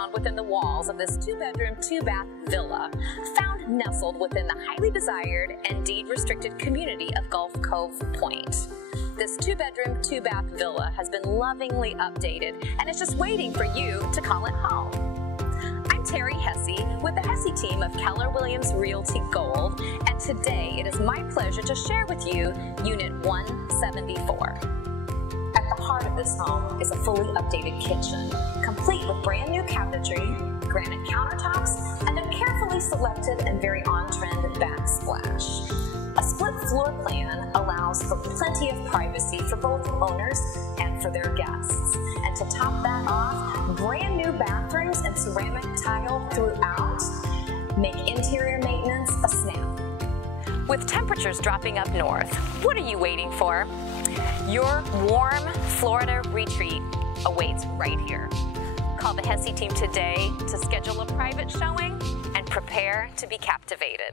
found within the walls of this 2-bedroom, 2-bath villa, found nestled within the highly desired and deed-restricted community of Gulf Cove Point. This 2-bedroom, 2-bath villa has been lovingly updated and is just waiting for you to call it home. I'm Terry Hesse with the Hesse team of Keller Williams Realty Gold, and today it is my pleasure to share with you Unit 174. At the heart of this home is a fully updated kitchen, complete with brand new cabinetry, granite countertops, and a carefully selected and very on-trend backsplash. A split floor plan allows for plenty of privacy for both owners and for their guests. And to top that off, brand new bathrooms and ceramic tile throughout make interior maintenance a snap. With temperatures dropping up north, what are you waiting for? Your warm Florida retreat awaits right here. Call the Hesse team today to schedule a private showing and prepare to be captivated.